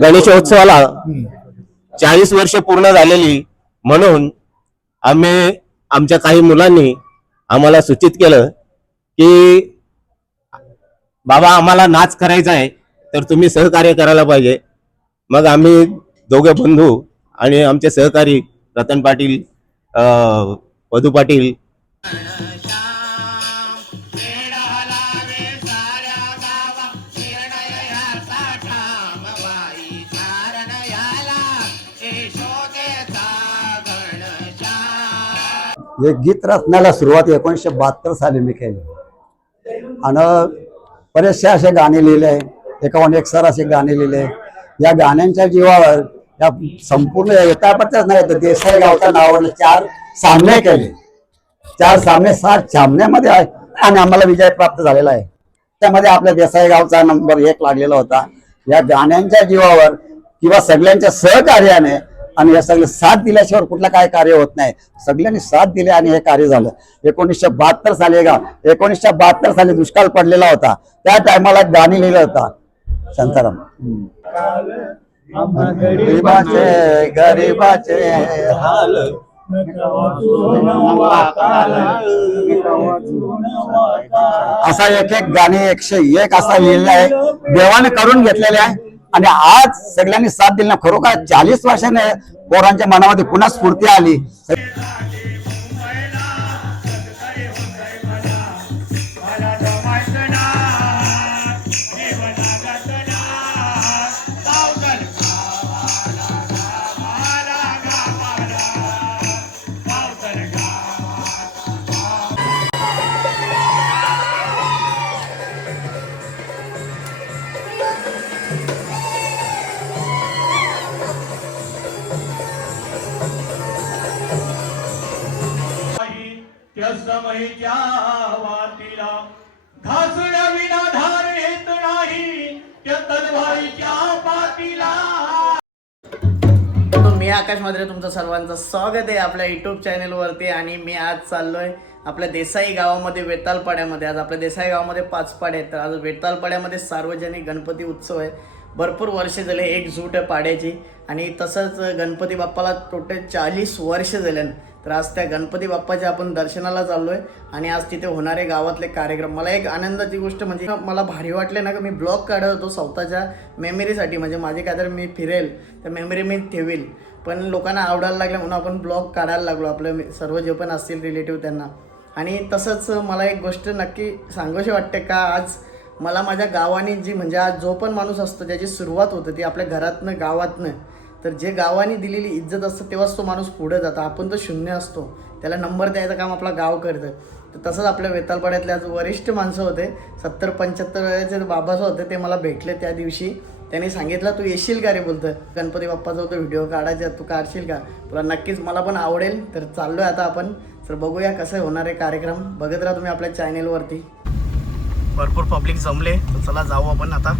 गणेशोत्सवाला चाळीस वर्ष पूर्ण झालेली म्हणून आम्ही आमच्या काही मुलांनी आम्हाला सूचित केलं की बाबा आम्हाला नाच करायचा आहे तर तुम्ही सहकार्य करायला पाहिजे. मग आम्ही दोघे बंधू आणि आमचे सहकारी रतन पाटील अं, वधू पाटील. हे गीत रचण्याला सुरुवात एकोणीसशे बहात्तर साली मी केली. आणि बरेचसे असे गाणे लिहिले एकावन्न एकसर असे गाणे लिहिले या गाण्यांच्या जीवावर या संपूर्ण येतापरच्याच नाही तर देसाई गावच्या नावानं चार सामने केले. चार सामने सात सामन्यामध्ये आहे. आणि आम्हाला विजय प्राप्त झालेला आहे. त्यामध्ये आपल्या देसाई गावचा नंबर एक लागलेला होता. या गाण्यांच्या जीवावर किंवा सगळ्यांच्या सहकार्याने आणि या सगळे साथ दिल्याशिवाय कुठलं काय कार्य होत नाही. सगळ्यांनी साथ दिली आणि हे कार्य झालं. एकोणीसशे बहात्तर साली का एकोणीसशे बहात्तर साली दुष्काळ पडलेला होता. त्या टायमाला गाणी लिहिलं होता. शांताराम. गरीबाचे गरीबाचे हाल. असा एक एक गाणे एकशे एक असा लिहिलेला आहे. देवाने करून घेतलेले आहे. आणि आज सगळ्यांनी साथ दिला ना खरोखर चाळीस वर्षाने पोरांच्या मनामध्ये पुन्हा स्फूर्ती आली. त्या समयीच्या वातीला घासण्या विना धार येत नाही त्या तलवारीच्या पातीला मी आकाश मात्रे तुमचं सर्वांचं स्वागत आहे आपल्या युट्यूब चॅनलवरती आणि मी आज चाललोय आपल्या देसाई गावामध्ये वेतालपाड्यामध्ये. आज आपल्या देसाई गावामध्ये पाच पाडे आहेत. तर आज वेतालपाड्यामध्ये सार्वजनिक गणपती उत्सव आहे. भरपूर वर्ष झाले एकजूट आहे पाड्याची. आणि तसंच गणपती बाप्पाला टोटल चाळीस वर्ष झाले. तर आज त्या गणपती बाप्पाच्या आपण दर्शनाला चाललोय आणि आज तिथे होणारे गावातले कार्यक्रम. मला एक आनंदाची गोष्ट म्हणजे मला भारी वाटले ना का मी ब्लॉग काढत होतो स्वतःच्या मेमरीसाठी म्हणजे माझे तर मी फिरेल तर मेमरी मी ठेवेल. पण लोकांना आवडायला लागलं म्हणून आपण ब्लॉग काढायला लागलो. आपले सर्व जे पण असतील रिलेटिव्ह त्यांना. आणि तसंच मला एक गोष्ट नक्की सांगूशी वाटते का आज मला माझ्या गावाने जी म्हणजे आज जो पण माणूस असतो ज्याची सुरुवात होते ती आपल्या घरातनं गावातनं तर जे गावाने दिलेली इज्जत असतं तेव्हाच तो माणूस पुढे जातो. आपण तर शून्य असतो. त्याला नंबर द्यायचं काम आपला गाव करतं. तर तसंच आपल्या वेतालपाड्यातले आज वरिष्ठ माणसं होते सत्तर पंच्याहत्तर वयाचे बाबास होते ते मला भेटले त्या दिवशी. त्यांनी सांगितलं तू येशील का रे? बोलतं. गणपती बाप्पाचा होतो व्हिडिओ काढायचा. तू काढशील का? तुला नक्कीच. मला पण आवडेल. तर चाललोय आता आपण. तर बघूया कसं होणार आहे कार्यक्रम. बघत राहा तुम्ही आपल्या चॅनेलवरती भरपूर पब्लिक जमले. तर चला जाऊ आपण आता.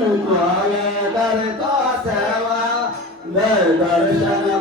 तुझे करता सेवा. दर्शन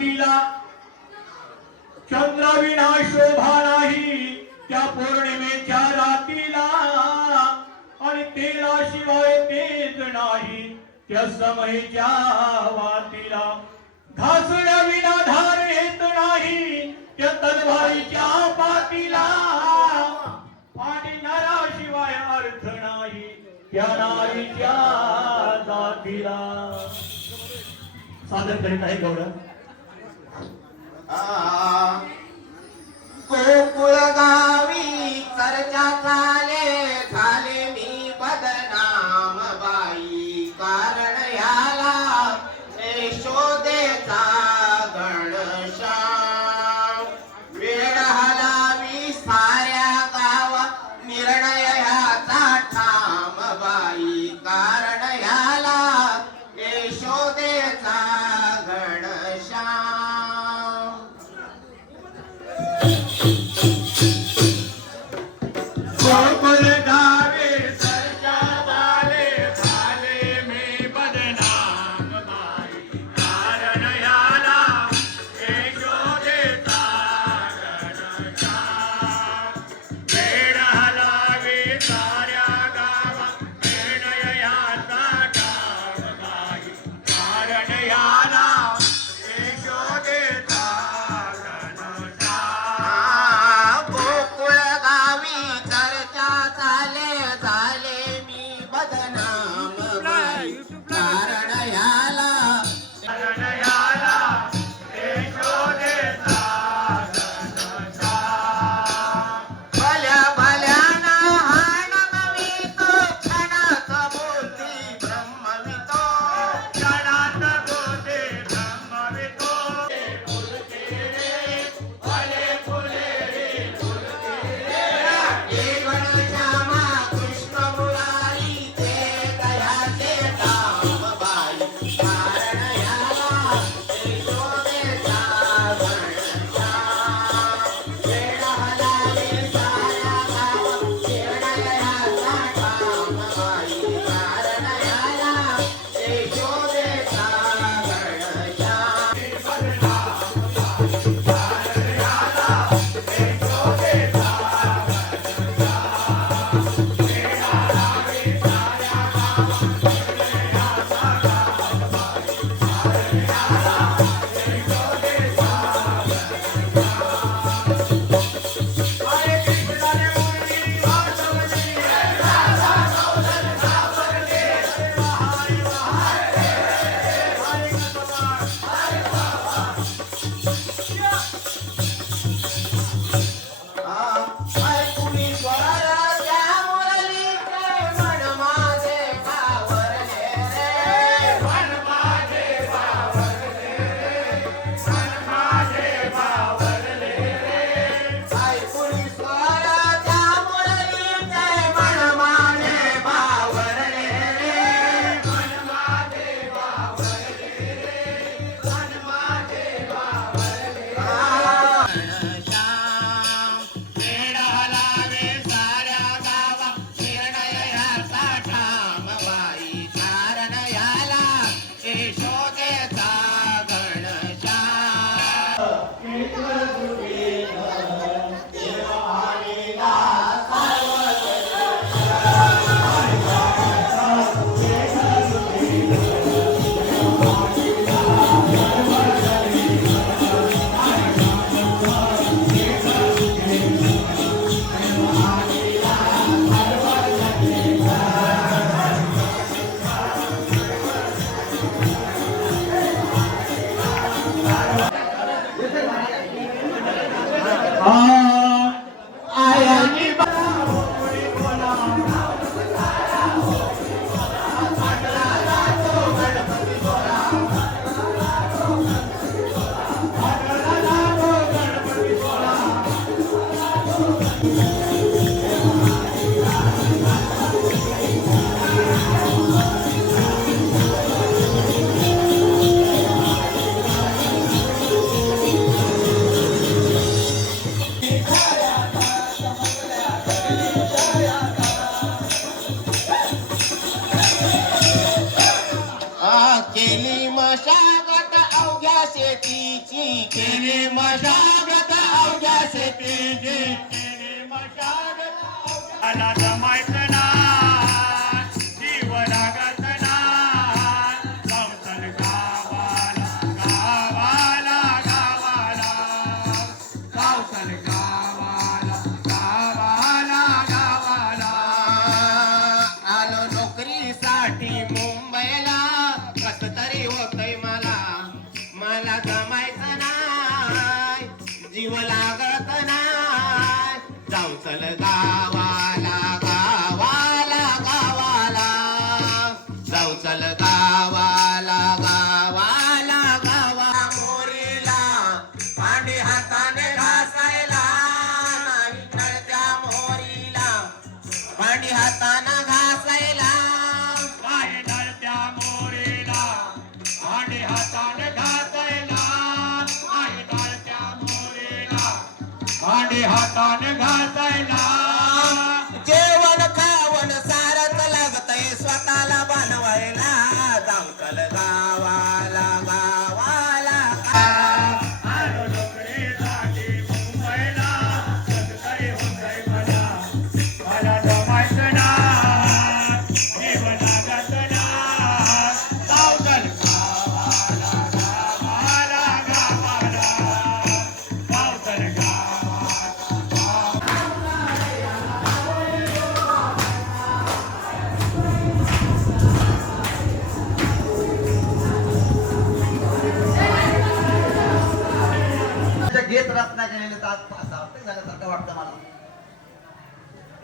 त्या चंद्रविना शोभा नाही त्या पौर्णिमेच्या रातीला. आणि तेला शिवाय तेच नाही त्या समयच्या वातीला. घासण्या विना धार येत नाही त्या तलवारीच्या पातीला. आणि नराशिवाय अर्थ नाही त्या नारीच्या जातीला. सादर करीत आहे गौरव. गोकुळ गावी चर्चा चाले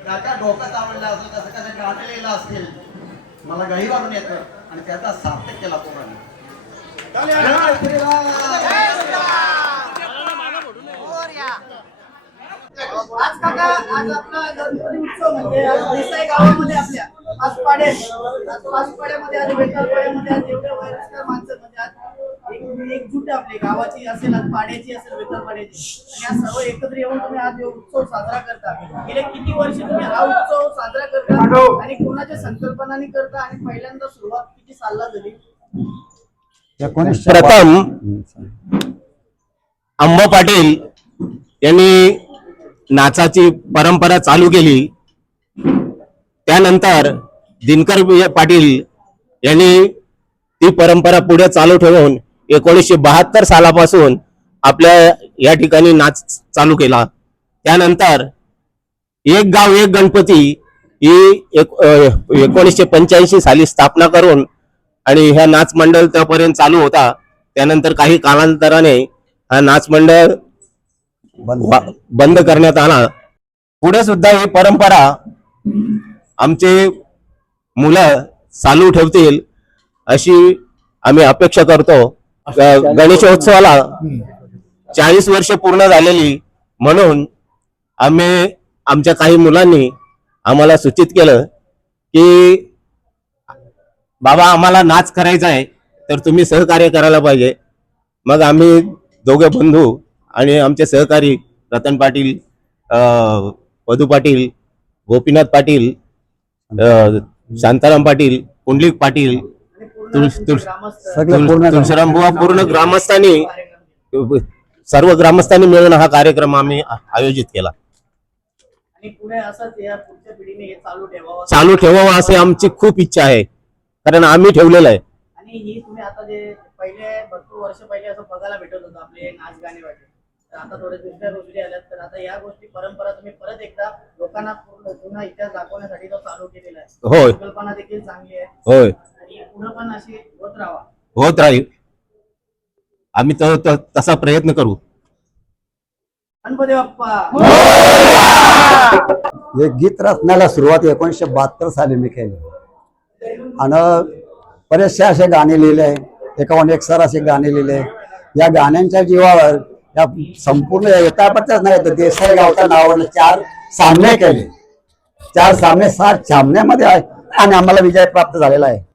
काका डोकं चालवलेलं असेल कसं कसं गाणं लिहिलं असेल मला गही वाढून येतं. आणि त्याचा सार्थक केला पोरांनी. आज काका आज आपला गणपती उत्सव म्हणजे आज देसाई गावामध्ये आपल्या पाच पाड्या आज पाड्यामध्ये आज बेताल पाड्यामध्ये आज एवढे वयस्कर माणसं म्हणजे आज एकजूट आपली गावाची असेल आज पाड्याची असेल आज सर्व एकत्र येऊन तुम्ही आज हे उत्सव साजरा करता. गेले किती वर्ष तुम्ही हा उत्सव साजरा करता आणि कोणाच्या संकल्पनाने करता आणि पहिल्यांदा सुरुवात किती सालला झाली? प्रथम. अंब पाटील यांनी नाचाची परंपरा चालू केली. त्यानंतर दिनकर पाटील यांनी ती परंपरा पुढे चालू ठेवून एकोणीसशे बहात्तर सालापासून आपल्या या ठिकाणी नाच चालू केला. त्यानंतर एक गाव एक गणपती ही एकोणीसशे पंच्याऐंशी साली स्थापना करून आणि ह्या नाच मंडळ त्यापर्यंत चालू होता. त्यानंतर काही कालांतराने हा नाच मंडळ बंद करण्यात आला. पुढे सुद्धा ही परंपरा आमचे मुलं चालू ठेवतील अशी आम्ही अपेक्षा करतो. गणेशोत्सवाला चाळीस वर्ष पूर्ण झालेली. म्हणून आम्ही आमच्या काही मुलांनी आम्हाला सूचित केलं की बाबा आम्हाला नाच करायचा आहे तर तुम्ही सहकार्य करायला पाहिजे. मग आम्ही दोघे बंधू आणि आमचे सहकारी रतन पाटील अं, वधू पाटील गोपीनाथ पाटील शांताराम पाटील पुंडलिक पाटील तुळशीराम बुवा पूर्ण ग्रामस्थांनी सर्व ग्रामस्थांनी मिळून हा कार्यक्रम आम्ही आयोजित केला. आणि पुढे असंच या पुढच्या पिढीने हे चालू ठेवावं. चालू ठेवावं असे आमची खूप इच्छा आहे. कारण आम्ही ठेवलेलं आहे. आणि ही तुम्ही आता जे पहिले भरपूर वर्ष पहिले असं बघायला भेटत होतं आपले नाच गाणे वगैरे तर आता थोड्या दुसऱ्या गोष्टी आल्यात. तर आता या गोष्टी परंपरा तुम्ही परत एकदा लोकांना पूर्ण जुना इतिहास दाखवण्यासाठी तो चालू केलेला आहे. होय. संकल्पना देखील चांगली आहे. होय. होत राहील. आम्ही तो तो- तसा प्रयत्न करू. हे गीत रचण्याला सुरुवात एकोणीसशे बहात्तर साली मी केली. आणि बरेचसे असे गाणे लिहिले. एकावन्न एक सर असे गाणे लिहिले. या गाण्यांच्या जीवावर या संपूर्ण येतापरच्याच नाही तर देसाई गावच्या नावानं चार सामने केले. चार सामने सात सामन्यामध्ये आहे. आणि आम्हाला विजय प्राप्त झालेला आहे.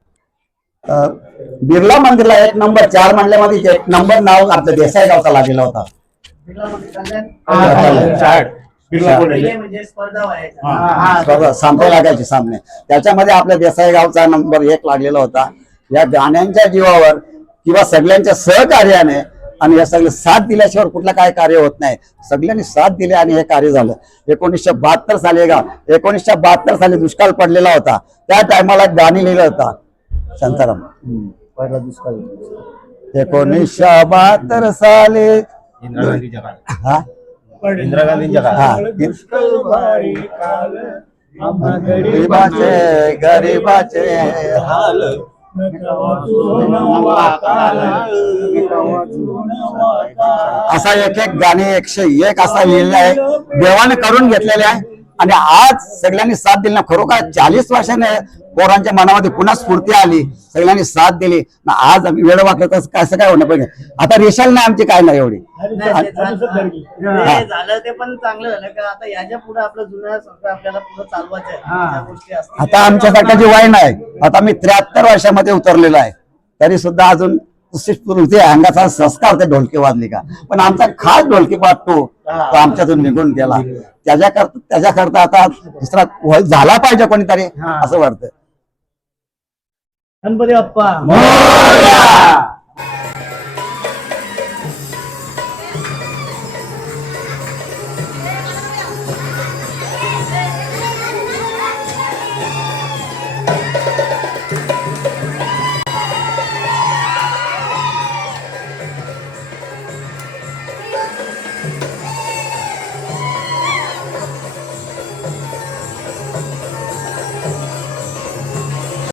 बिर्ला मंदिरला एक नंबर चार म्हणल्यामध्ये एक नंबर नाव आपल्या देसाई गावचा लागलेला होता. म्हणजे स्पर्धा सामने लागायचे सामने. त्याच्यामध्ये आपल्या देसाई गावचा नंबर एक लागलेला होता. या गाण्यांच्या जीवावर किंवा सगळ्यांच्या सहकार्याने आणि या सगळे साथ दिल्याशिवाय कुठलं काय कार्य होत नाही. सगळ्यांनी साथ दिली आणि हे कार्य झालं. एकोणीसशे बहात्तर साली का एकोणीसशे बहात्तर साली दुष्काळ पडलेला होता. त्या टायमाला गाणी लिहिलं होता. शांताराम. पहिला दुष्काळ एकोणीसशे बहात्तर साली. इंदिरा गांधीच्या काळात हा. इंदिरा गांधींच्या काळात हा गरीबाचे गरीबाचे हाल. असा एक एक गाणे एकशे एक असा लिहिलेला आहे. देवाने करून घेतलेले आहे. आणि आज सगळ्यांनी साथ दिली ना खरोखर चाळीस वर्षाने पोरांच्या मनामध्ये पुन्हा स्फूर्ती आली सगळ्यांनी साथ दिली. ना आज आम्ही वेळ वाकलं तर कसं काय होणं पाहिजे आता रेशाल नाही आमची काय नाही एवढी. झालं ते पण चांगलं झालं का आता याच्यापुढे आपलं जुनं संस्कार आपल्याला पुढे चालवायचं आहे. आता आमच्यासारख्याची वय नाही. आता मी त्र्याहत्तर वर्षामध्ये उतरलेलो आहे. तरी सुद्धा अजून आहे. अंगाचा संस्कार ते ढोलकी वाजली का? पण आमचा खास ढोलकी वाजतो. तो आमच्यातून निघून गेला. त्याच्याकरता त्याच्याकरता आता दुसरा झाला पाहिजे कोणीतरी असं वाटतं. गणपती बाप्पा.